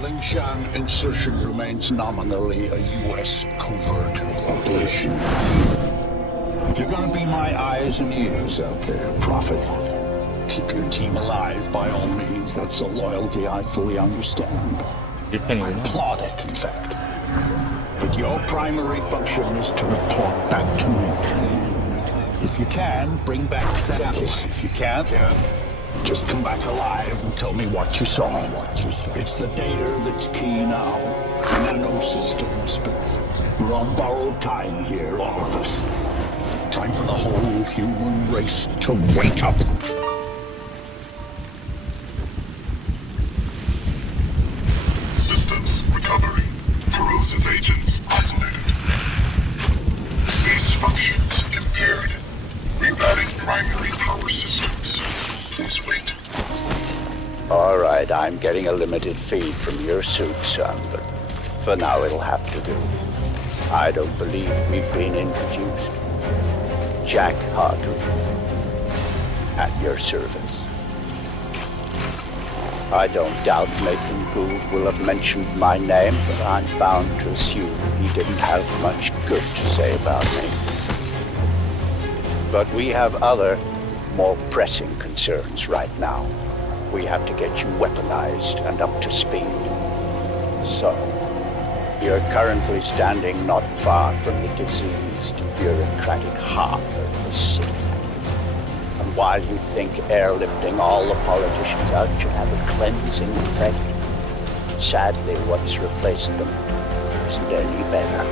Lingshan insertion remains nominally a U.S. covert operation. You're gonna be my eyes and ears out there, Prophet. Keep your team alive by all means. That's a loyalty I fully understand. I applaud it, in fact. But your primary function is to report back to me. If you can, bring back samples. If you can't, just come back alive and tell me what you saw. It's the data that's key now. Nano systems, but we're on borrowed time here, all of us. Time for the whole human race to wake up. Systems recovery. Corrosive agents isolated. Base functions impaired. Rerouting primary power systems. Please wait. All right, I'm getting a limited feed from your suit, son, but for now it'll have to do. I don't believe we've been introduced. Jack Hartley, at your service. I don't doubt Nathan Gould will have mentioned my name, but I'm bound to assume he didn't have much good to say about me. But we have other, more pressing concerns right now. We have to get you weaponized and up to speed. So, you're currently standing not far from the diseased, bureaucratic heart of the city. And while you think airlifting all the politicians out should have a cleansing effect, sadly what's replaced them isn't any better.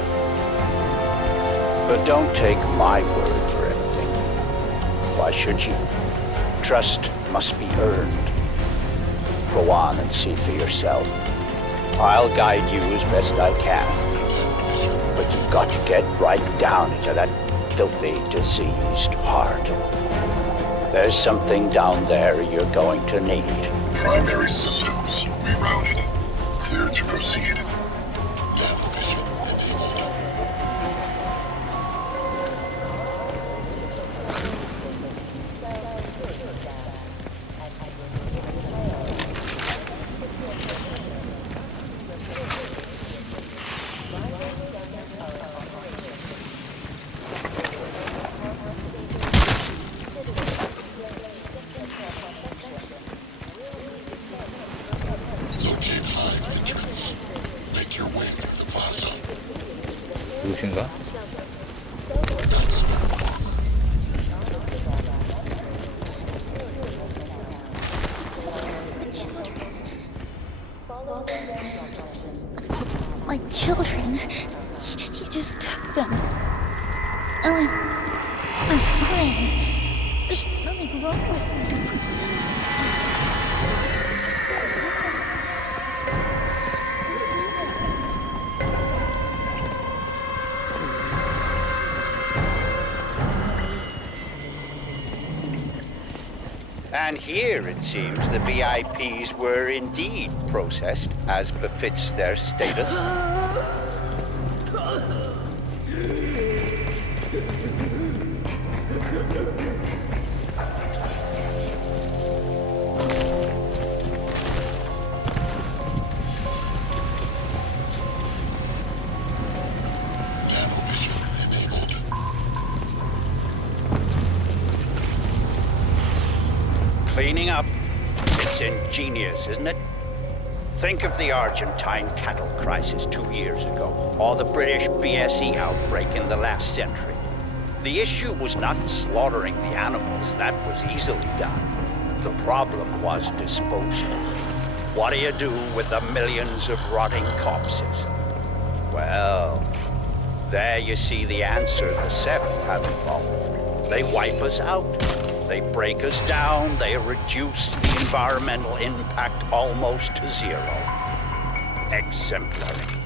But don't take my word for anything. Why should you? Trust must be earned. Go on and see for yourself. I'll guide you as best I can. But you've got to get right down into that filthy, diseased heart. There's something down there you're going to need. Primary systems rerouted. Cleared to proceed. Nanovision enabled. 누구신가? My children. He just took them. Ellen, I'm fine. There's nothing wrong with me. And here, it seems, the VIPs were indeed processed as befits their status. Cleaning up. It's ingenious, isn't it? Think of the Argentine cattle crisis 2 years ago, or the British BSE outbreak in the last century. The issue was not slaughtering the animals. That was easily done. The problem was disposal. What do you do with the millions of rotting corpses? Well, there you see the answer the Seven have involved. They wipe us out. They break us down, they reduce the environmental impact almost to zero. Exemplary.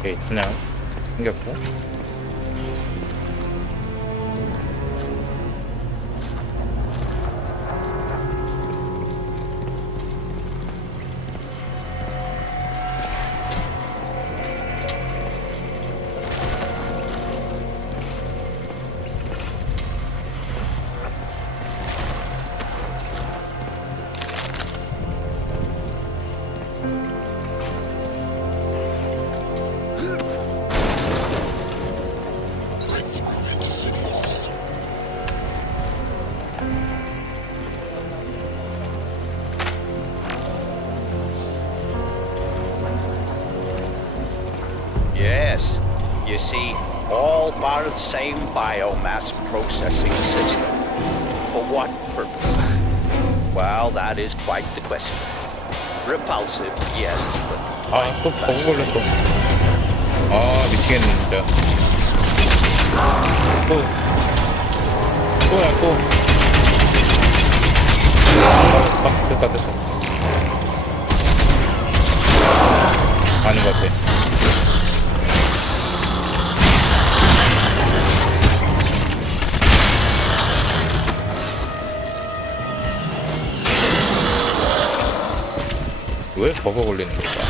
오케이, 그냥 생겼고. Yes. You see, all bar the same biomass processing system. For what purpose? Well, that is quite the question. Repulsive, yes, but 아, 또 버그 걸렸어. 아, 미치겠네, 진짜. 또야, 또. 아, 됐다. 아닌 것 같아. 왜 버그 걸리는 걸까?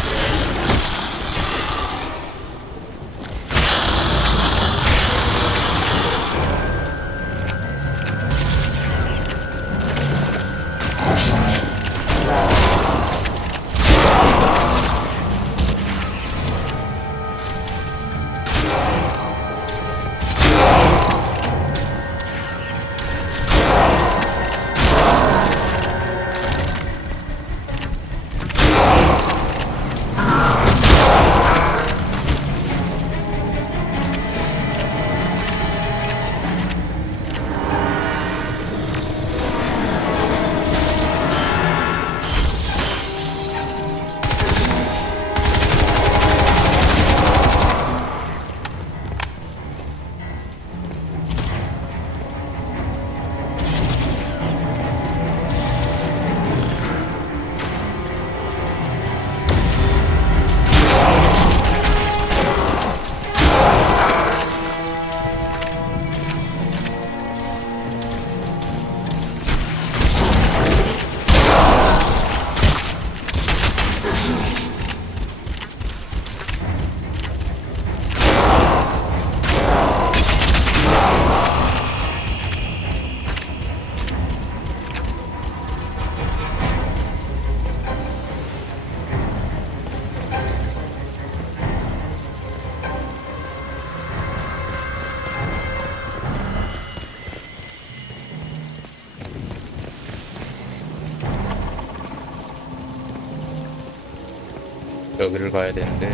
여기를 가야 되는데.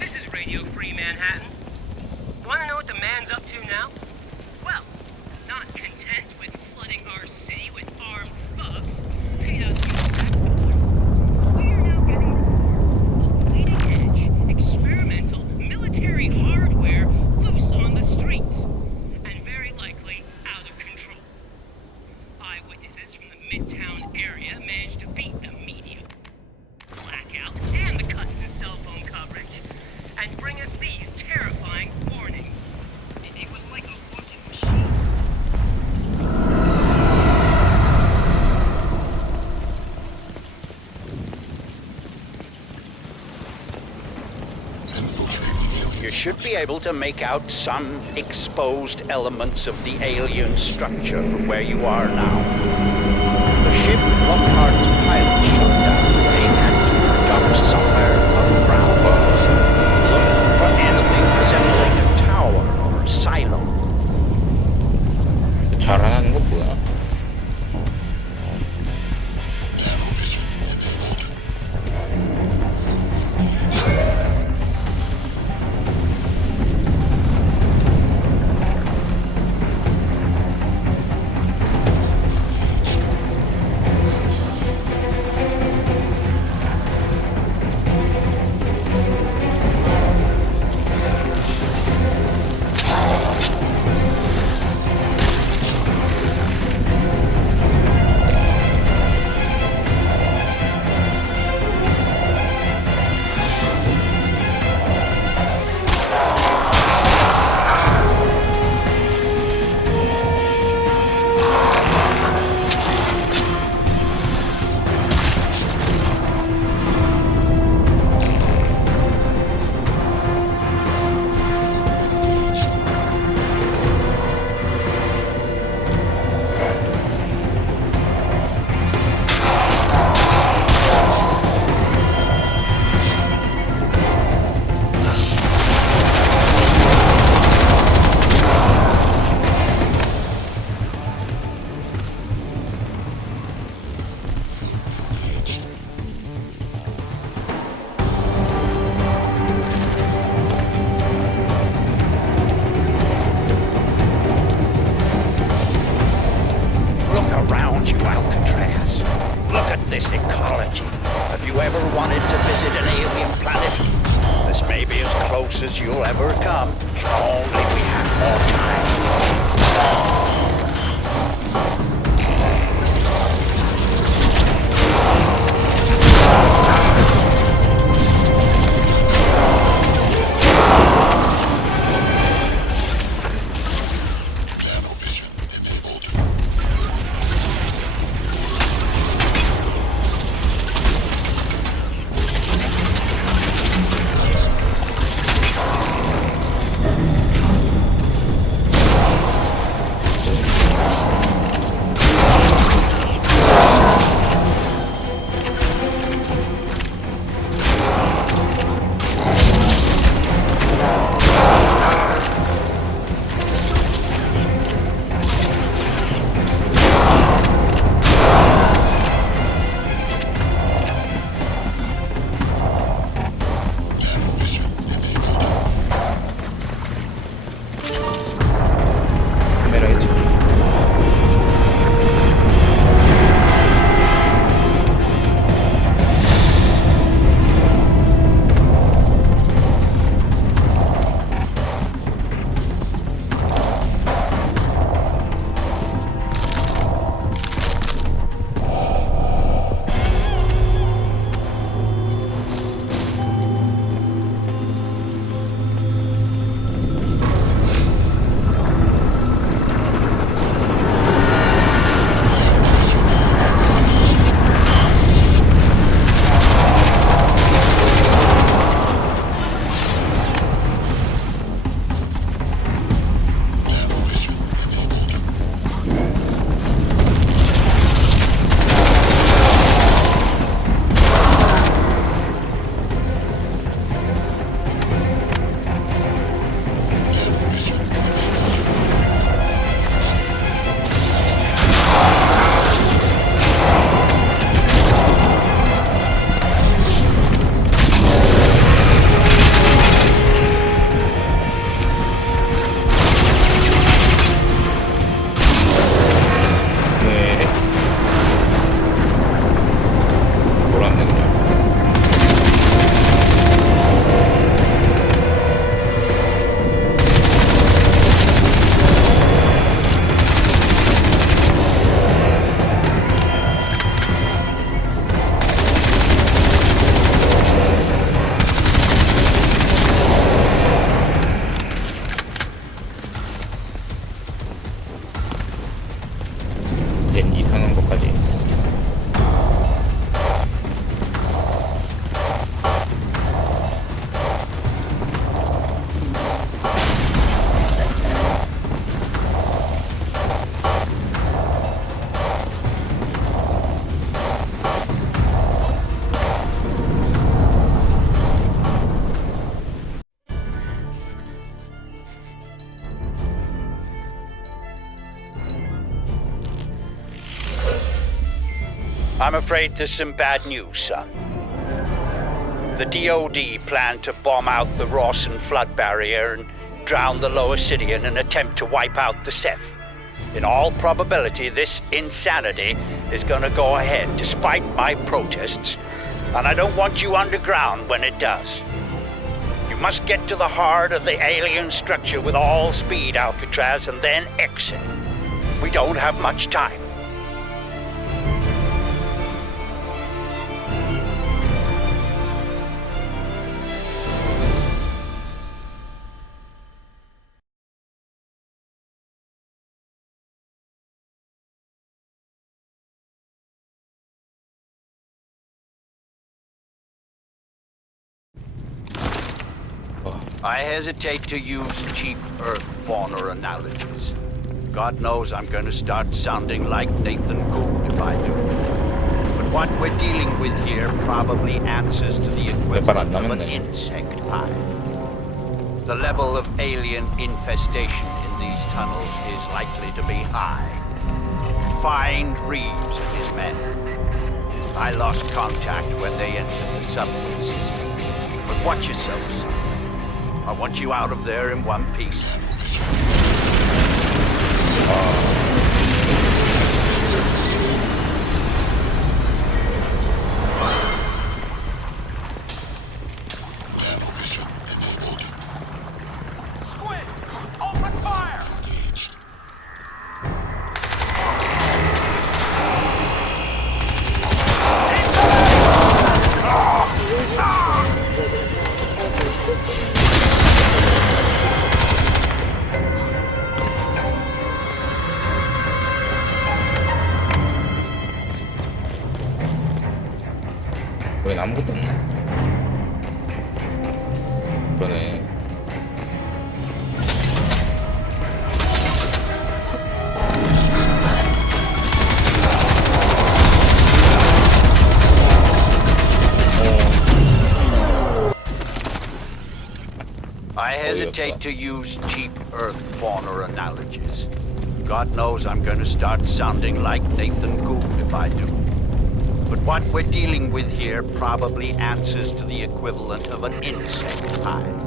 This is Radio Free Manhattan. Want to know what the man's up to now? Well, not content with flooding our city with armed thugs, paid out tax dollars, we are now getting reports of leading-edge, experimental military hardware loose on the streets, and very likely out of control. Eyewitnesses from the Midtown area managed to beat the media blackout and the cuts in cell phone coverage, and bring us these terrifying warnings. It was like a fucking machine. you should be able to make out some exposed elements of the alien structure from where you are now. The ship Lockhart's pilot shot that way had to dock somewhere above ground. Look for anything resembling a tower or a silo. 자라나는 건 뭐야? this ecology. Have you ever wanted to visit an alien planet? This may be as close as you'll ever come. If only we had more time. I'm afraid there's some bad news, son. The DoD planned to bomb out the Rawson flood barrier and drown the lower city in an attempt to wipe out the Ceph. In all probability, this insanity is gonna go ahead, despite my protests, and I don't want you underground when it does. You must get to the heart of the alien structure with all speed, Alcatraz, and then exit. We don't have much time. I hesitate to use cheap Earth fauna analogies. God knows I'm going to start sounding like Nathan Gould if I do. But what we're dealing with here probably answers to the equivalent of an insect hive. The level of alien infestation in these tunnels is likely to be high. Find Reeves and his men. I lost contact when they entered the subway system. But watch yourself, son. I want you out of there in one piece. 아무것도 없네. 그러네. I hesitate to use cheap Earth fauna analogies. God knows I'm going to start sounding like Nathan Gould if I do. But what we're dealing with here probably answers to the equivalent of an insect hive.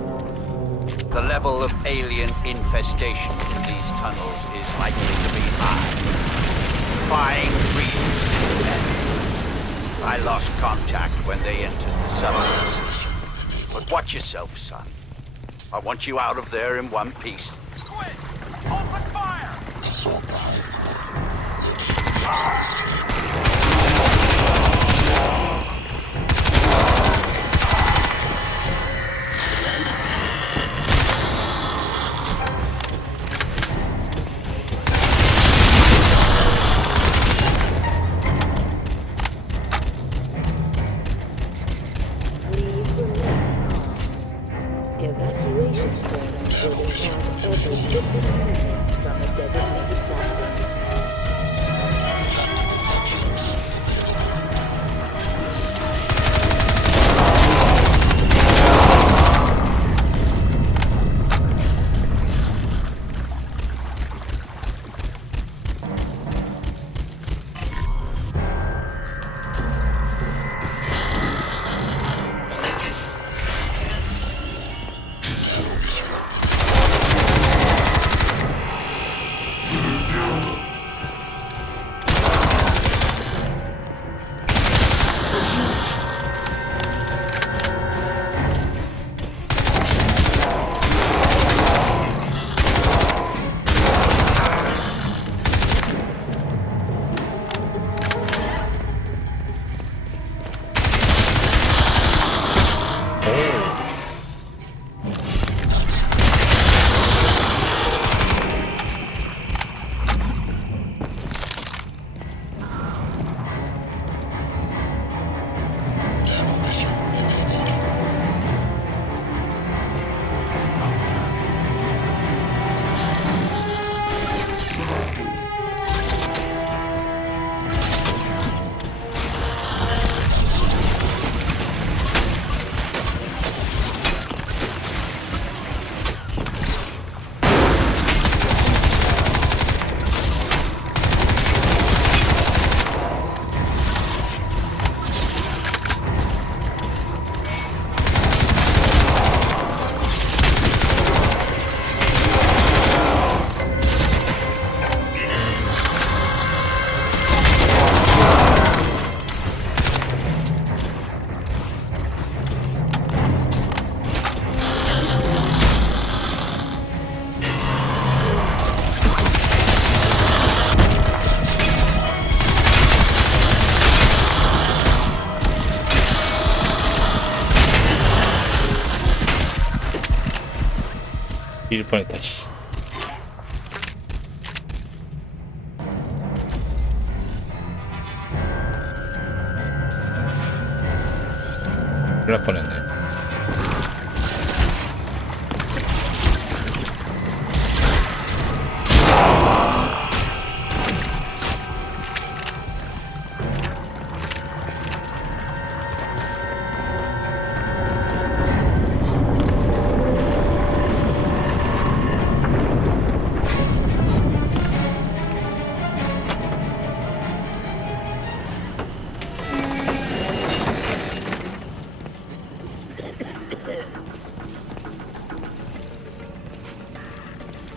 The level of alien infestation in these tunnels is likely to be high. Defying reason. I lost contact when they entered the submarine. But watch yourself, son. I want you out of there in one piece. Squid! Open fire! Please remain calm. Evacuation trains will be held every 15 minutes from the designated platforms. 일 뻔했다. 씨. 큰일 날 뻔했네.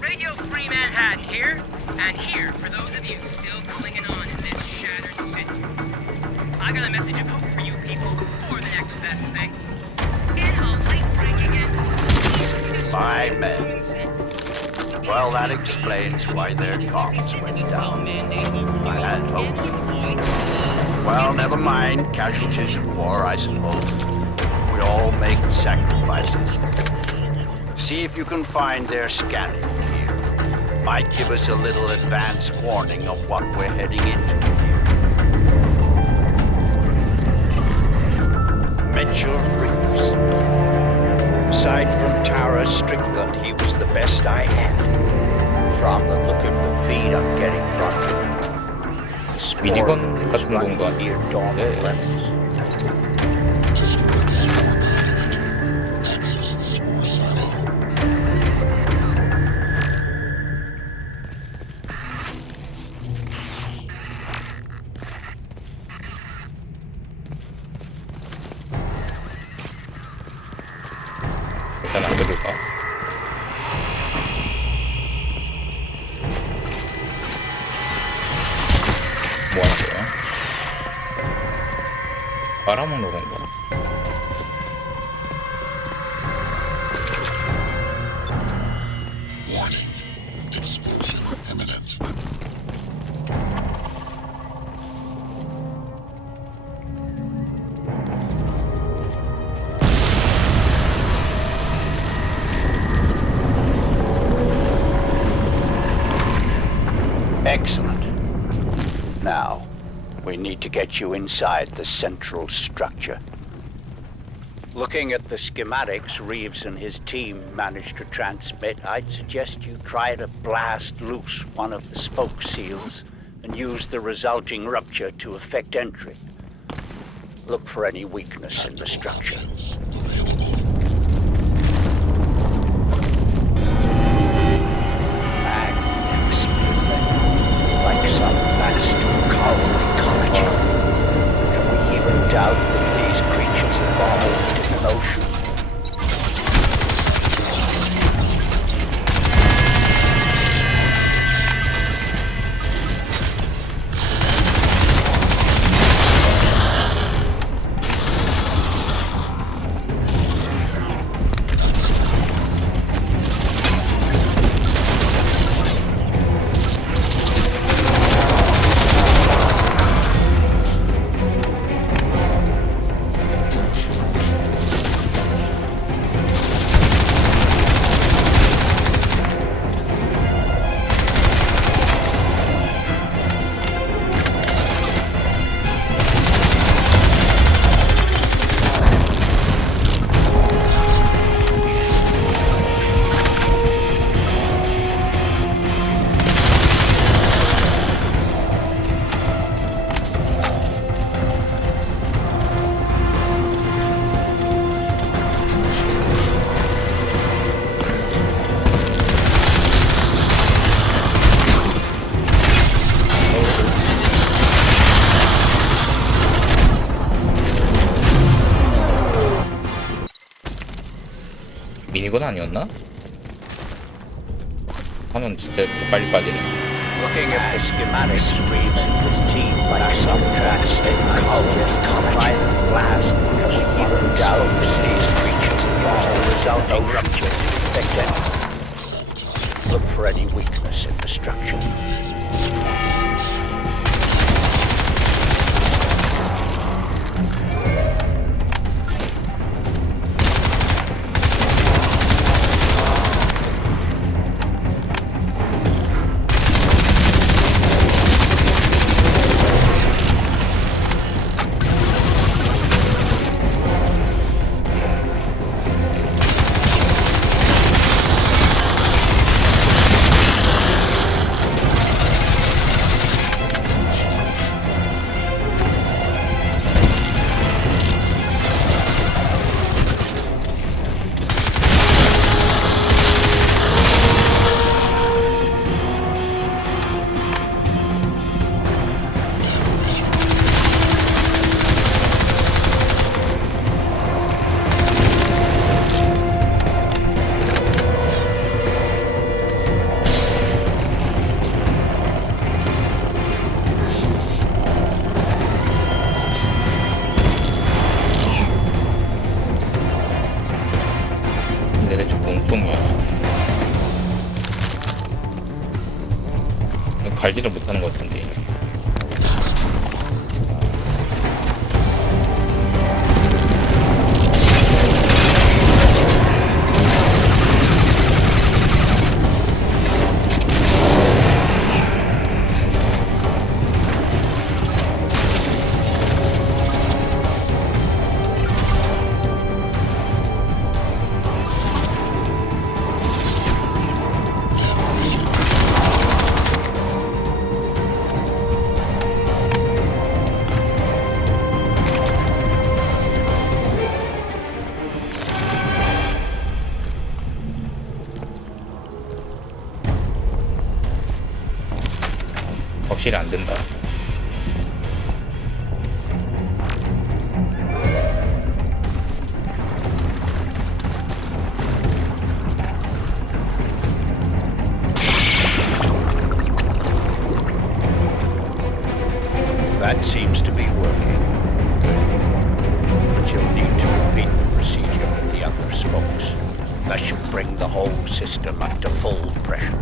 Radio Free Manhattan here, and here for those of you still clinging on in this shattered city. I got a message of hope for you people before the next best thing. In a late-breaking and My men. common sense. Well, that explains why their comms went down. I had hope. Well, never mind. Casualties of war, I suppose. We all make sacrifices. See if you can find their scanning gear. Might give us a little advance warning of what we're heading into here. Mitchell Reeves. Aside from Tara Strickland, he was the best I had. From the look of the feed I'm getting from him, the sport was running near dormant levels. 일단 안 뜯을까? 뭐 하는 거야? 빨아먹는 건가? Warning. Explosion imminent. Excellent. Now, we need to get you inside the central structure. Looking at the schematics Reeves and his team managed to transmit, I'd suggest you try to blast loose one of the spoke seals and use the resulting rupture to effect entry. Look for any weakness in the structure. Like some vast coral ecology. Can we even doubt that these creatures evolved in an ocean? 미니건 아니었나? 하면 진짜 빨리 빠지네. Looking at the schematics, Reeves and his team like some drastic college try to blast loose even doubt that these creatures evolved the resulting rupture to effect entry. Look for any weakness in the structure. 갈지를 못하는 것 같은데. 확실히 안 된다. That seems to be working. Good. But you'll need to repeat the procedure with the other spokes. That should bring the whole system up to full pressure.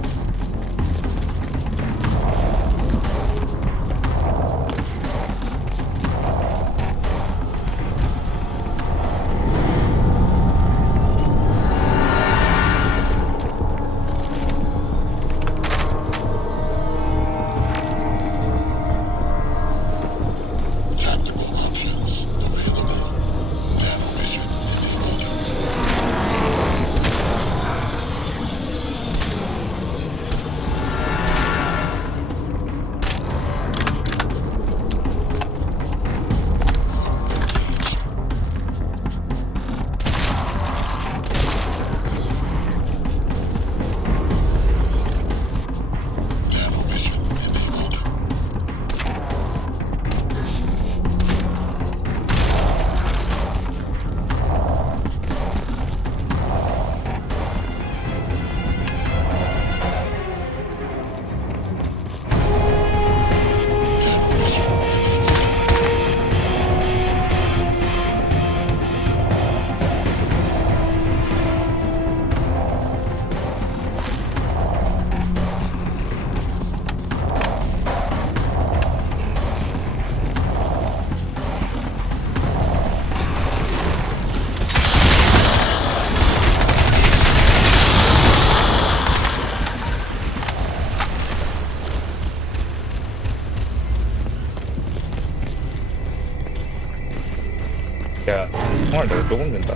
야, 총알 내가 조금 된다.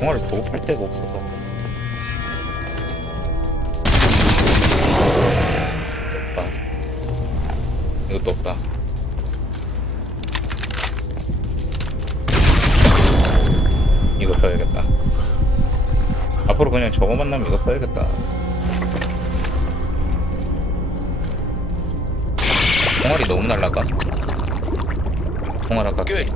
총알을 보고 팔 데가 없어서. 없다. 이것도 없다. 이거 써야겠다. 앞으로 그냥 저거 만나면 이거 써야겠다. 총알이 너무 날라가. 총알 아까 Good.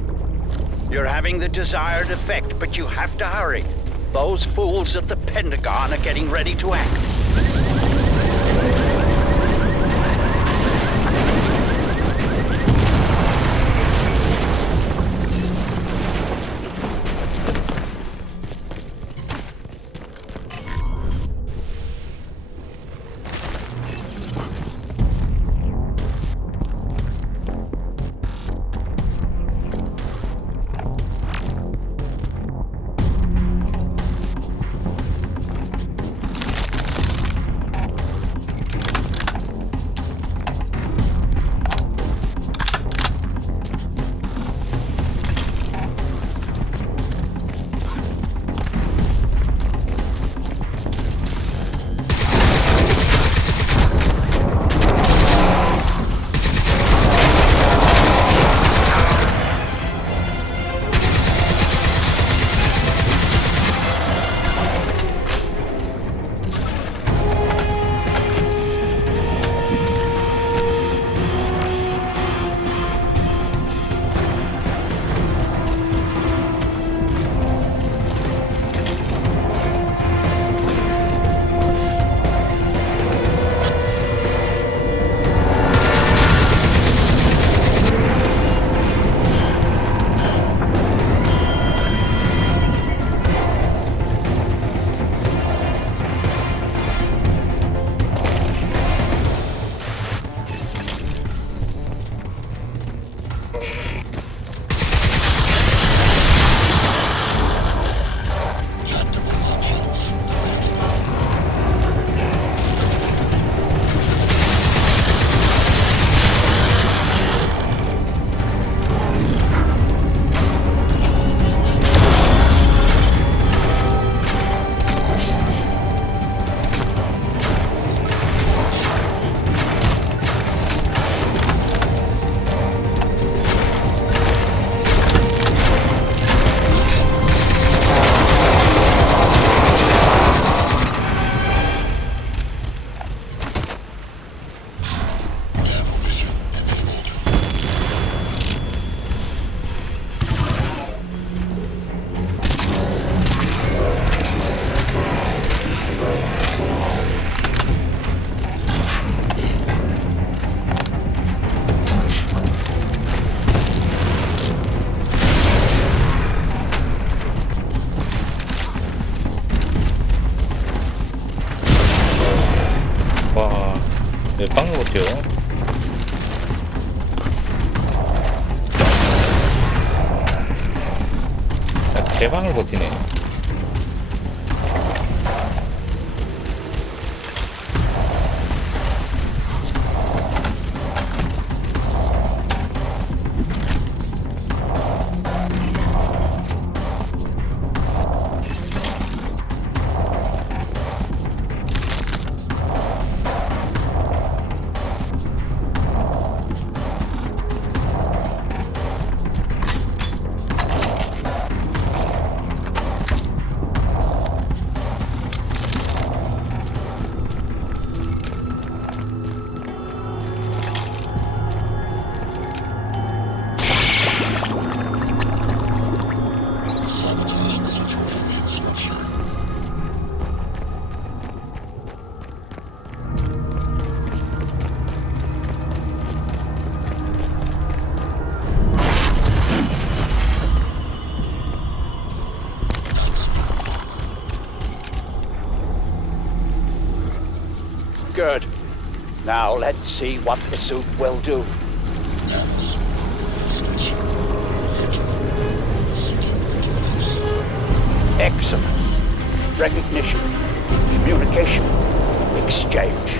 You're having the desired effect, but you have to hurry. Those fools at the Pentagon are getting ready to act. 개방을 못해요. 개방을 버티네. Good. Now let's see what the suit will do. Excellent. Recognition, communication, exchange.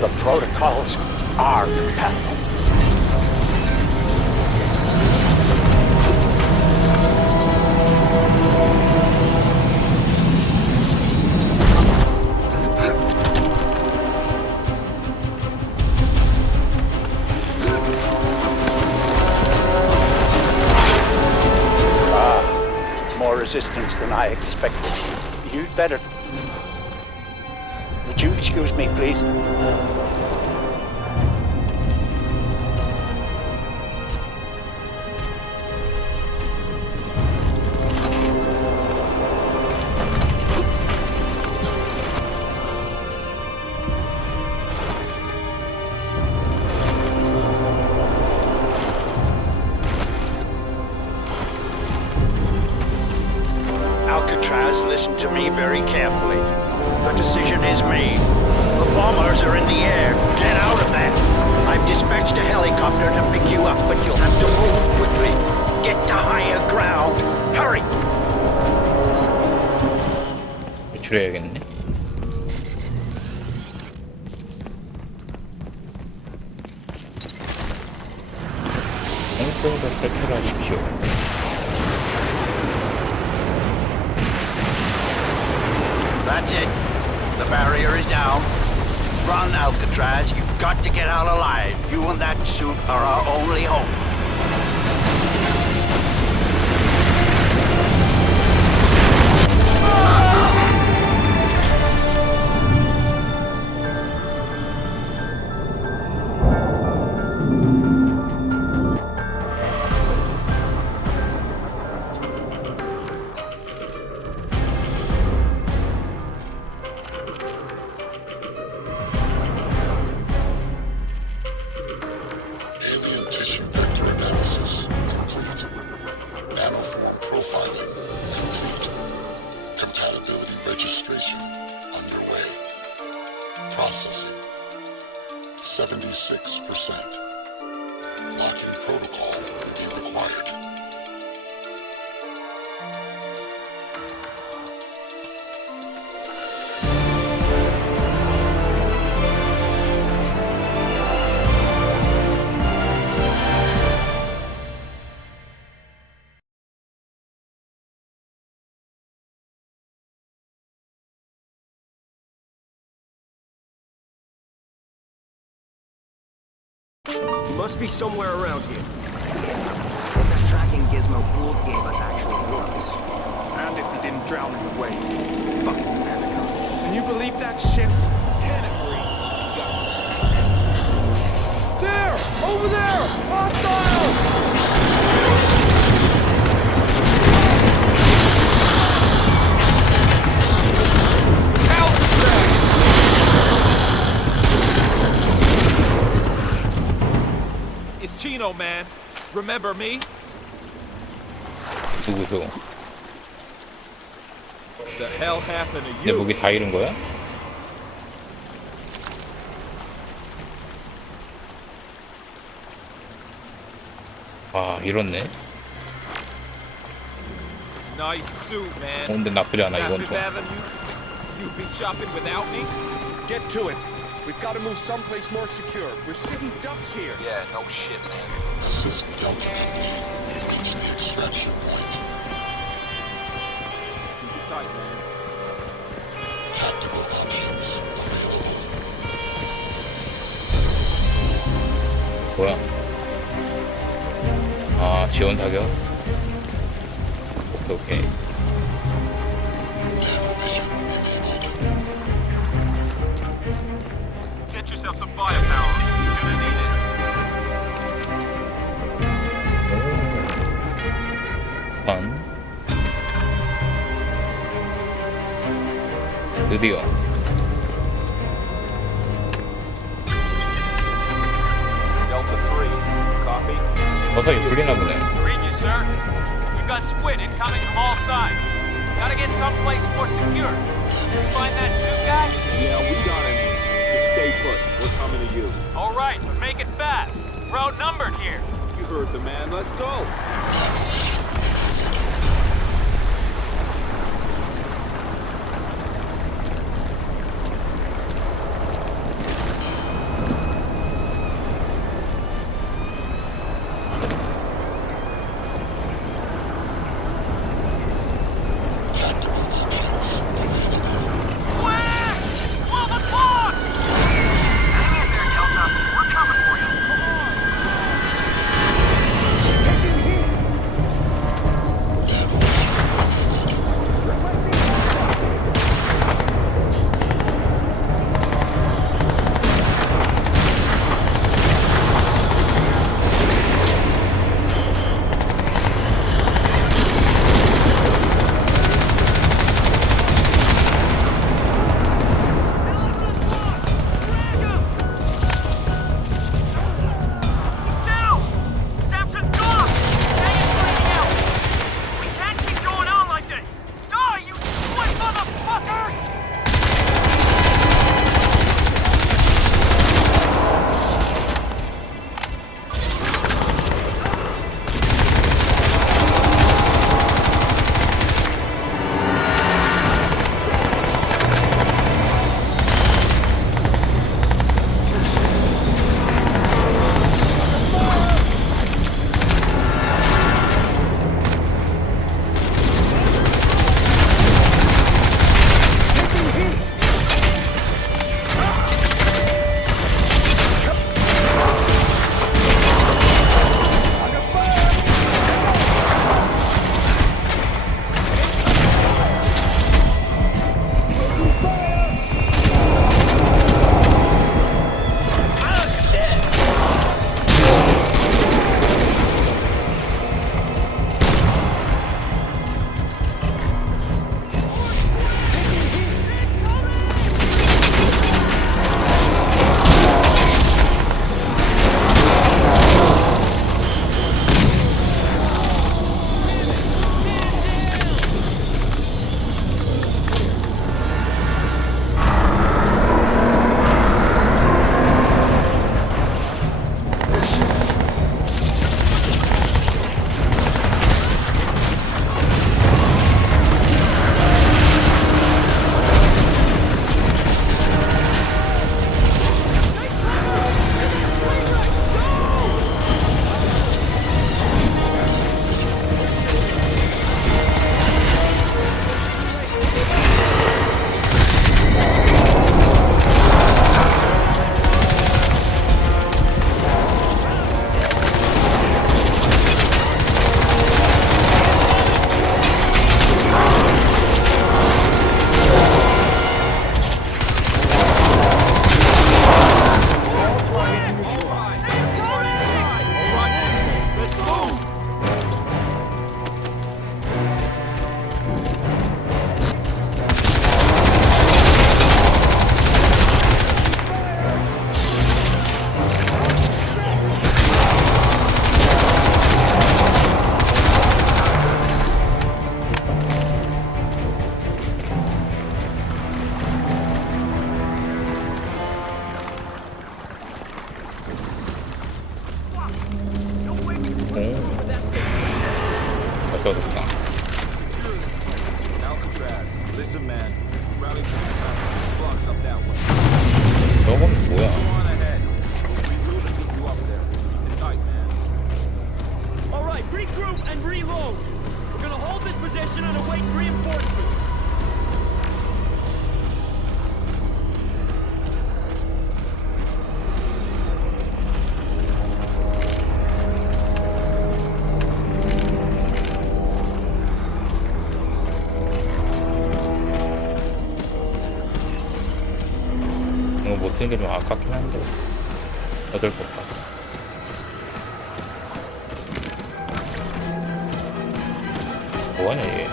The protocols are compatible. Resistance than I expected. You'd better... Would you excuse me, please? Listen to me very carefully. The decision is made. The bombers are in the air. Get out of there. I've dispatched a helicopter to pick you up, but you'll have to move quickly. Get to higher ground. Hurry! 줄여야겠네. 행성을 탈출하십시오. That's it. The barrier is down. Run, Alcatraz. You've got to get out alive. You and that suit are our only hope. Processing. 76%. Locking protocol will be required. Must be somewhere around here. What that tracking gizmo Gould gave us actually works. And if he didn't drown in the waves. Fucking Pentagon. Can you believe that shit? Can it breathe? There! Over there! Hostile! Chino, man. Remember me? 누구죠? The hell happened to 내 you? 목이 다 잃은 거야? 아 이렇네. Nice suit, man. 근데 나쁘지 않아 이건 Fifth 좀. Avenue? You be shopping without me? Get to it. We've got to move someplace more secure. We're sitting ducks here. Yeah, no shit, man. This is Delta Beach. Reach the extraction point. Keep it tight, man. Tactical options available. 뭐야? 아 지원 타격. 오케이. Get yourself some firepower. You're gonna need it. 반. 드디어. Delta 3, copy? 버섯이 풀리나 보네. Read you, sir. We've got squid incoming from all sides. Gotta get someplace more secure. Find that suit guy? Yeah, we got him. Just stay put. We're coming to you. All right, but make it fast. We're outnumbered here. You heard the man. Let's go. 좋아졌다. Alcatraz, listen, man. Rally point's about 6 blocks up that way. 저건 Go 뭐야? on ahead. We will keep you up there. Keep it tight, man. All right, regroup and reload. We're gonna hold this position and await reinforcements. 이거 못 쓰는 게 좀 아깝긴 한데 어쩔 수 없다. 뭐하냐 얘.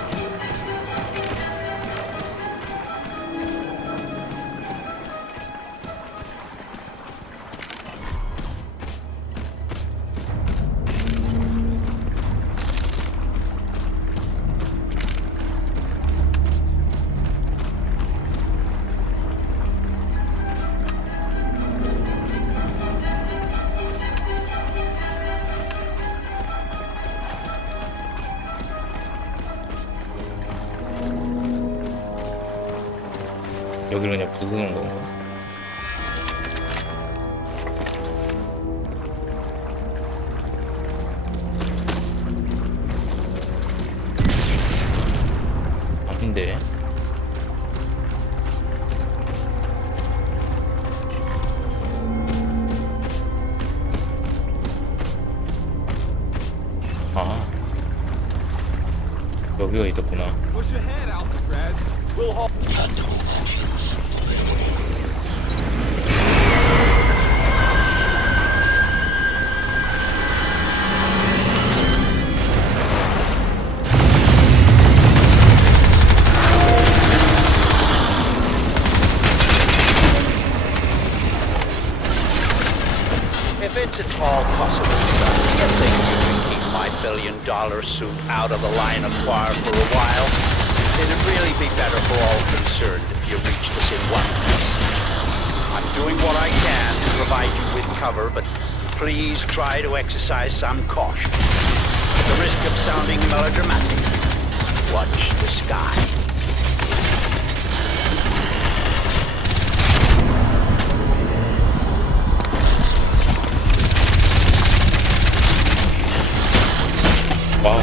여기를 그냥 부수는 건가? 아닌데. 아, 여기가 있었구나. Push ahead, Alcatraz. We'll hold. If it's at all possible, son, do you think you can keep my billion-dollar suit out of the line of fire for a while? It'd really be better for all concerned if you reached us in one piece. I'm doing what I can to provide you with cover, but please try to exercise some caution. At the risk of sounding melodramatic, watch the sky. 와우.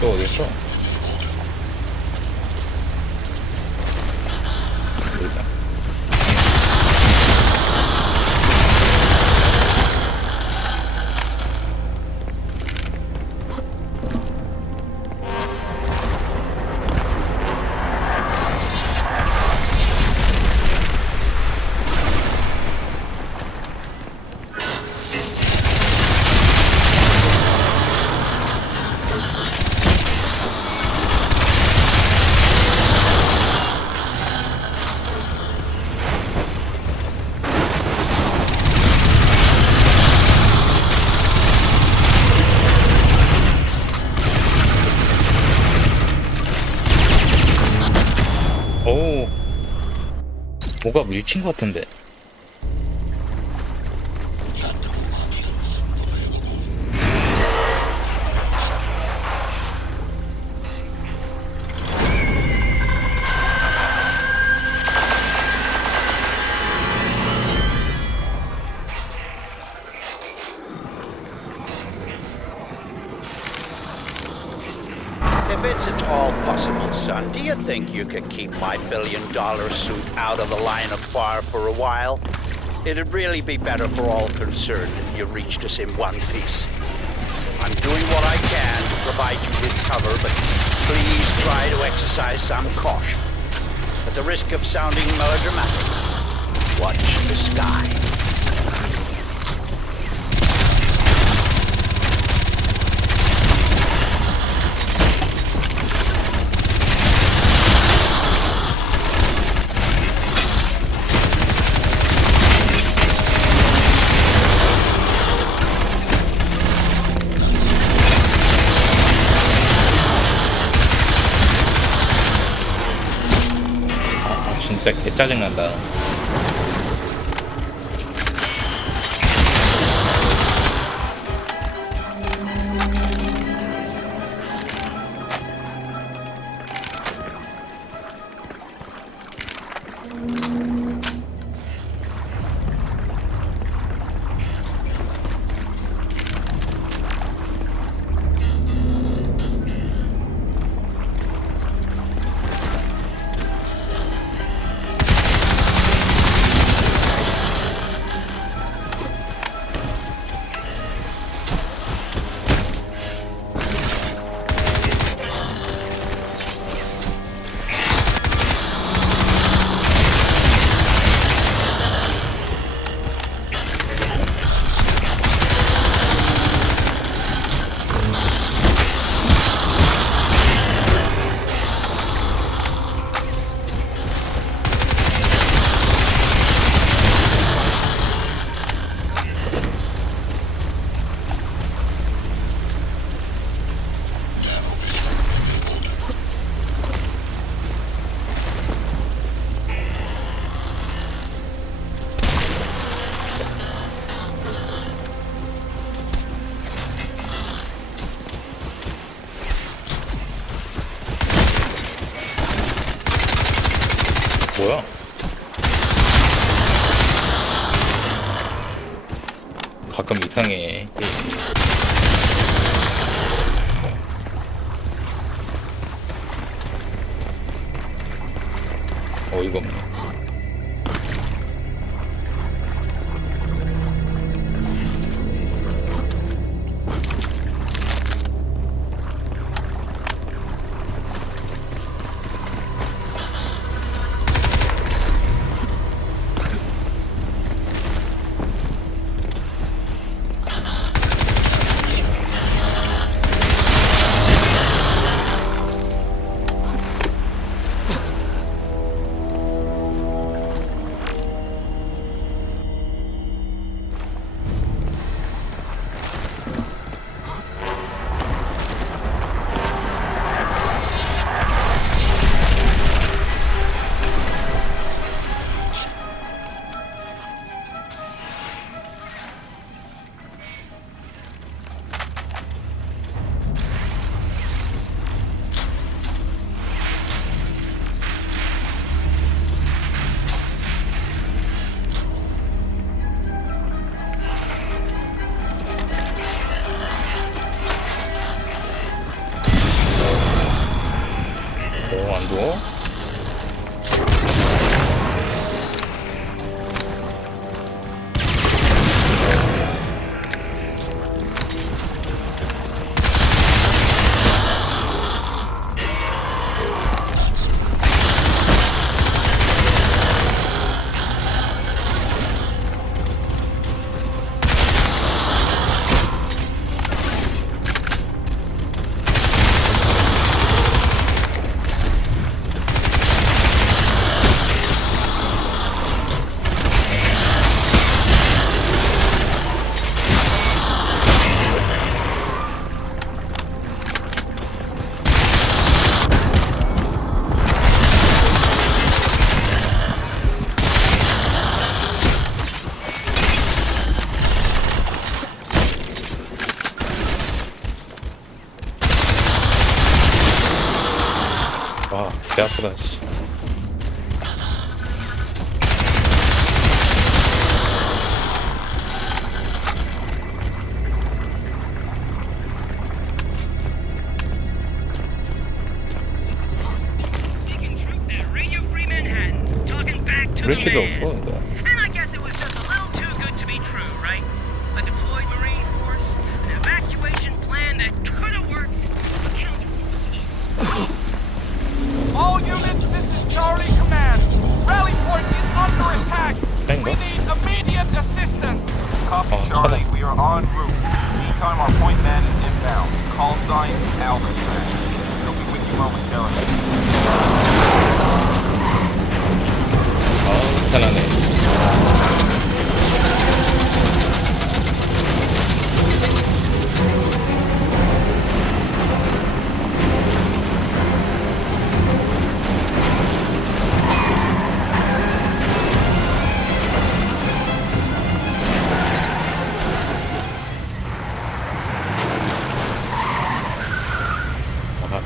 또 어딨어? 여기다. 오, 뭐가 밀친 것 같은데. it's at all possible, son, do you think you could keep my billion-dollar suit out of the line of fire for a while? It'd really be better for all concerned if you reached us in one piece. I'm doing what I can to provide you with cover, but please try to exercise some caution. At the risk of sounding melodramatic, watch the sky. 진짜 개 짜증난다. 뭐야? 가끔 이상해. 어이가 없네. 안 줘? 와, 개 아프다, 씨. to 그럴 the 필요 man. 없어, 이거. And I guess it was just a little too good to be true, right? A deployed Marine force, an evacuation plan that could have worked. All units, this is Charlie Command. Rally point is under attack. We Bingo. need immediate assistance. Copy, Oh, Charlie. shut up. We are en route. Meantime, our point man is inbound. Call sign Alcatraz. He'll be with you momentarily. 편하네.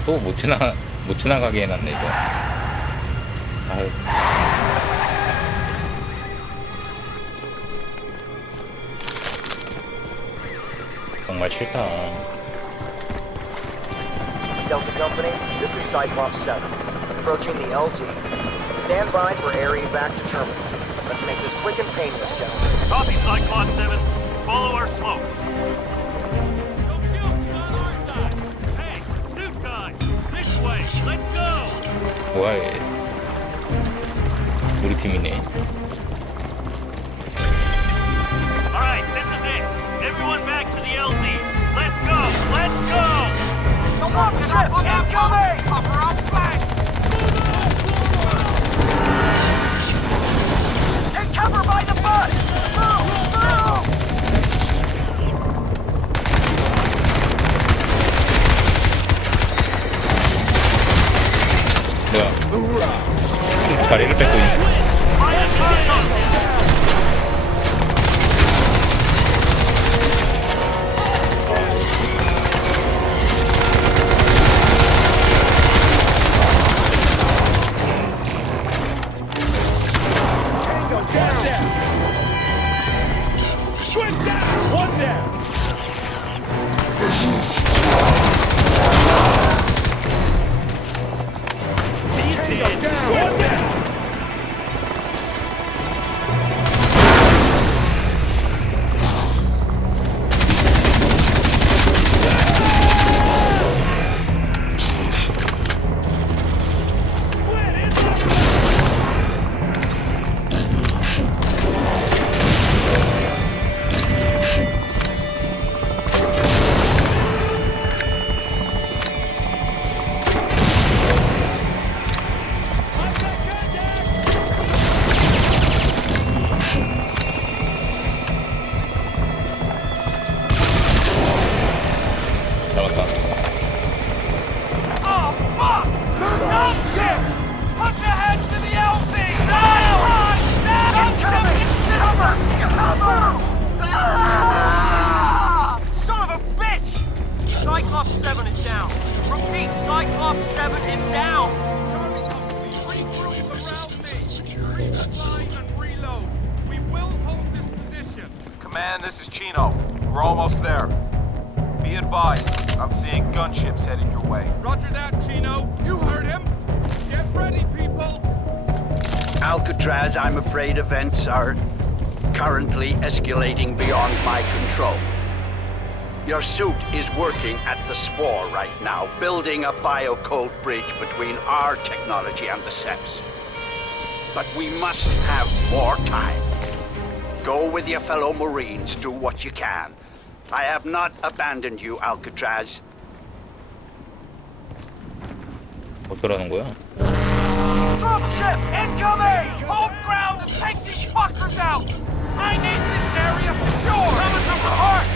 또 못 지나가게 해놨네 이거. 아유. 정말 싫다. Delta Company, this is Cyclops 7. Approaching the LZ. Stand by for area evac to terminal. Let's make this quick and painless, gentlemen. Copy, Cyclops 7. Follow our smoke. Don't shoot, he's on our side. Hey, suit guy! This way, let's go! 뭐야 얘. 우리 팀이네. Alright, this is it. Everyone back to the LZ. Let's go! Let's go! The warship incoming! Cover our flank! Take cover by the bus! Move! Move! 뭐야? 자리를 뺏고 있네. Fire contact! 잡았다. Oh, fuck! Gunship! Push ahead to the LZ! Now! Gunship in cover! Son of a bitch! Cyclops 7 is down. Repeat, Cyclops 7 is down. Charlie Company, regroup around me. Resupply and reload. We will hold this position. Command, this is Chino. We're almost there. Be advised, I'm seeing gunships headed your way. Roger that, Chino. You heard him. Get ready, people. Alcatraz, I'm afraid events are currently escalating beyond my control. Your suit is working at the spore right now, building a biocode bridge between our technology and the Cephs. But we must have more time. Go with your fellow Marines, do what you can. I have not abandoned you, Alcatraz. 어쩌라는 거야? Dropship incoming! Hold ground and take these fuckers out! I need this area secure! Coming from the heart!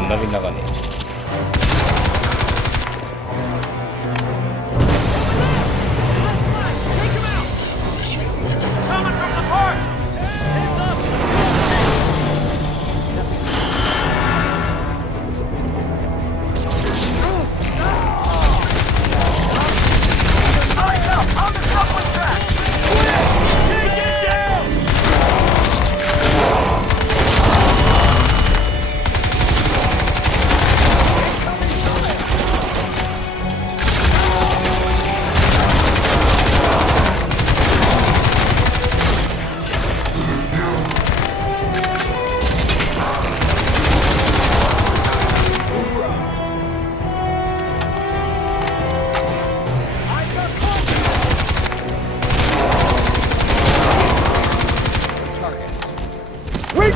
존나 빗나가네.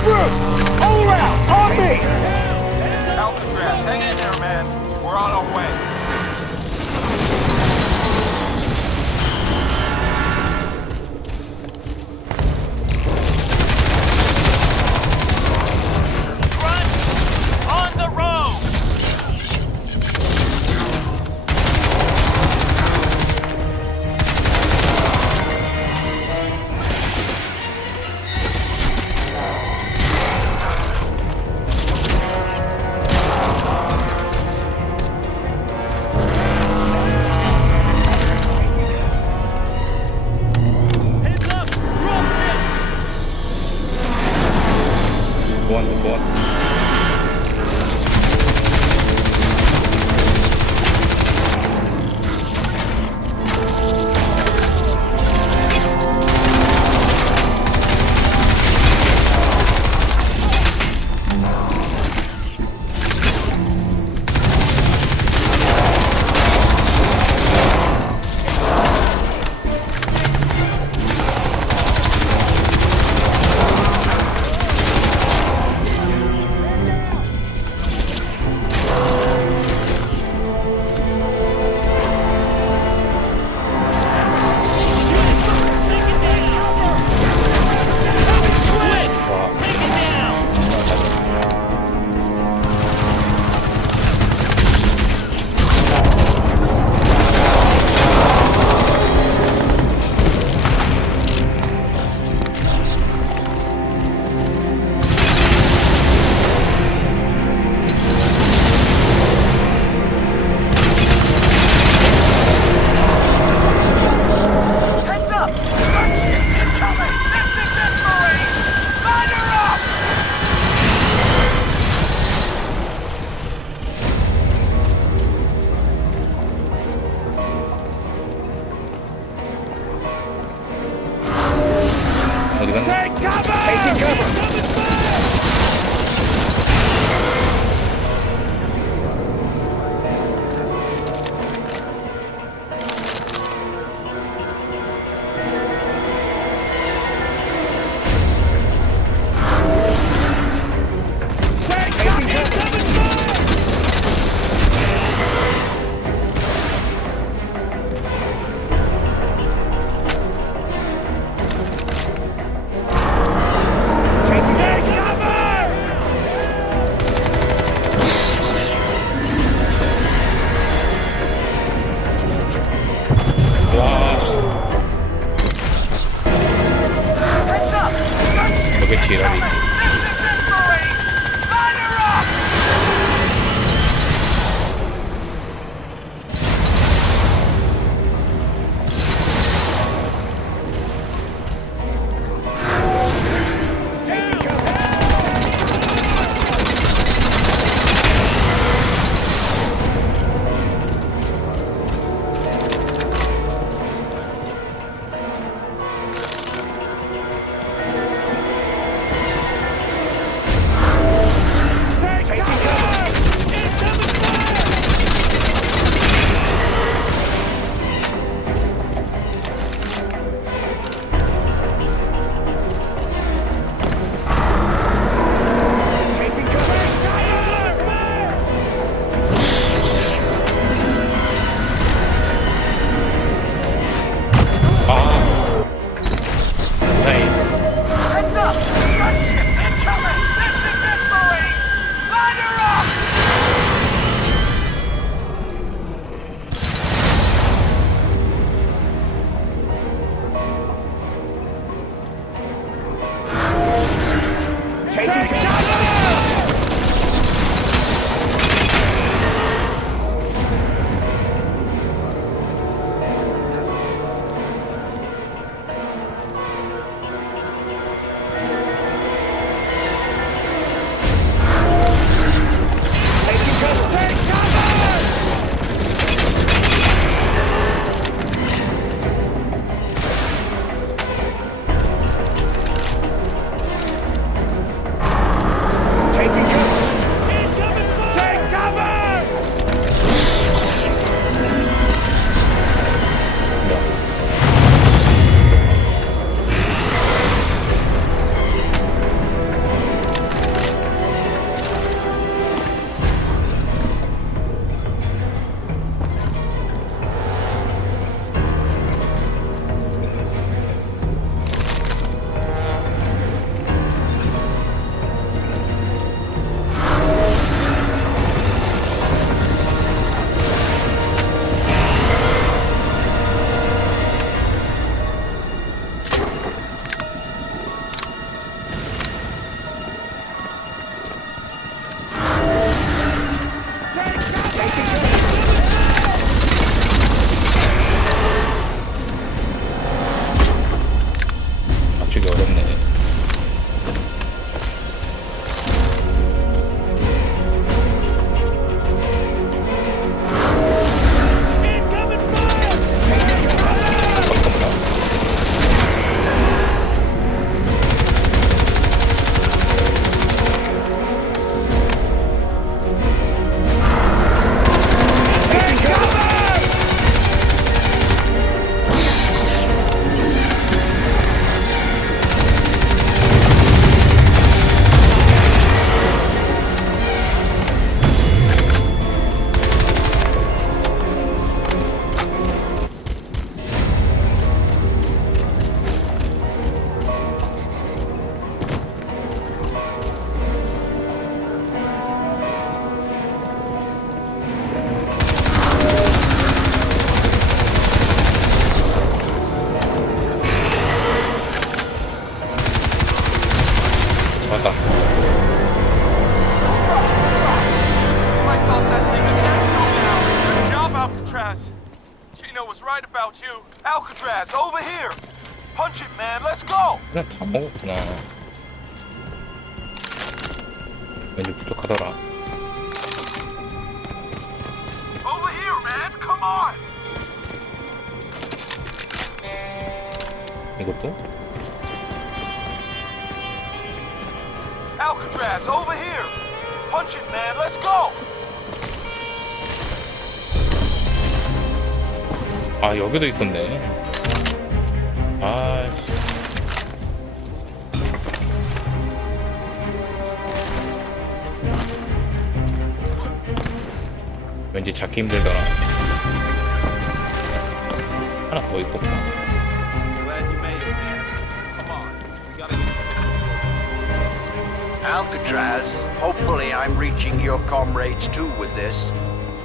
through! All out! On me! Alcatraz, hang in there, man. We're on our way. On the road! Heads up! Dropship! Go on. 어디 갔나? Taking cover! 이렇게 지랄이. 맞다. I thought that thing would never go down. Good job, Alcatraz. Gino was right about you. Alcatraz, over here. Punch it, man. Let's go. 그냥 다 먹었구나. 왠지 부족하더라. Over here, man. Come on. 이것도? Alcatraz, over here. Punch it, man. Let's go. 아, 여기도 있었네. 아, 씨. 왠지 잡기 힘들더라. 하나 더 있었구나. Glad you made it, man. Come on. We gotta get this. Alcatraz, hopefully I'm reaching your comrades too with this.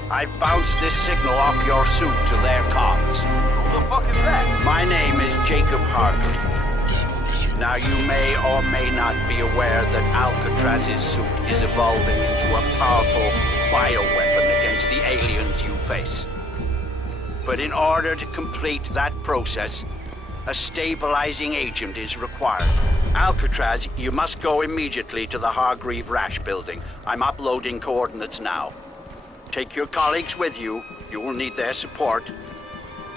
I've bounced this signal off your suit to their comms. Who the fuck is that? My name is Jacob Hargrave. Now you may or may not be aware that Alcatraz's suit is evolving into a powerful bioweapon against the aliens you face. But in order to complete that process, a stabilizing agent is required. Alcatraz, you must go immediately to the Hargreave Rash building. I'm uploading coordinates now. Take your colleagues with you. You will need their support.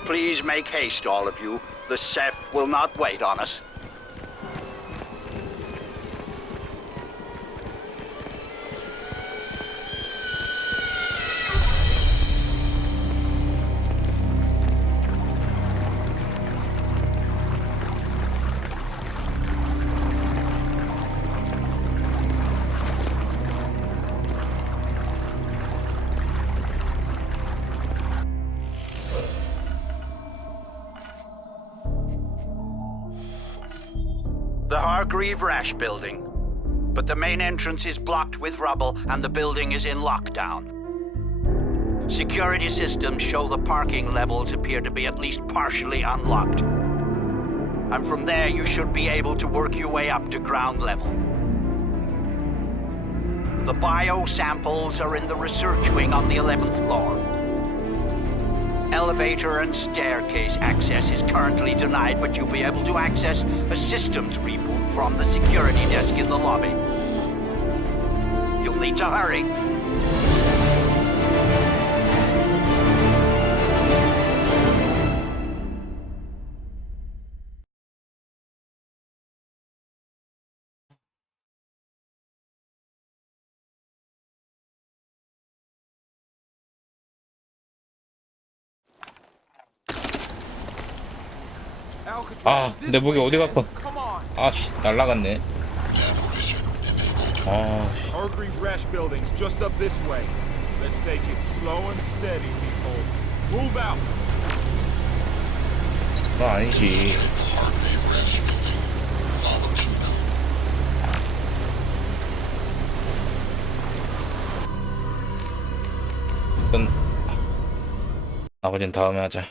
Please make haste, all of you. The Ceph will not wait on us. The Hargreave Rash building. But the main entrance is blocked with rubble and the building is in lockdown. Security systems show the parking levels appear to be at least partially unlocked. And from there you should be able to work your way up to ground level. The bio samples are in the research wing on the 11th floor. Elevator and staircase access is currently denied, but you'll be able to access a systems reboot from the security desk in the lobby. You'll need to hurry. 아, 내 무기 어디 갔어? 아씨, 날라갔네. 아, 씨. Hargreave Rash building's just up this way. Let's take it slow and steady, people. Move out. 그건 아니지. 나머진 다음에 하자.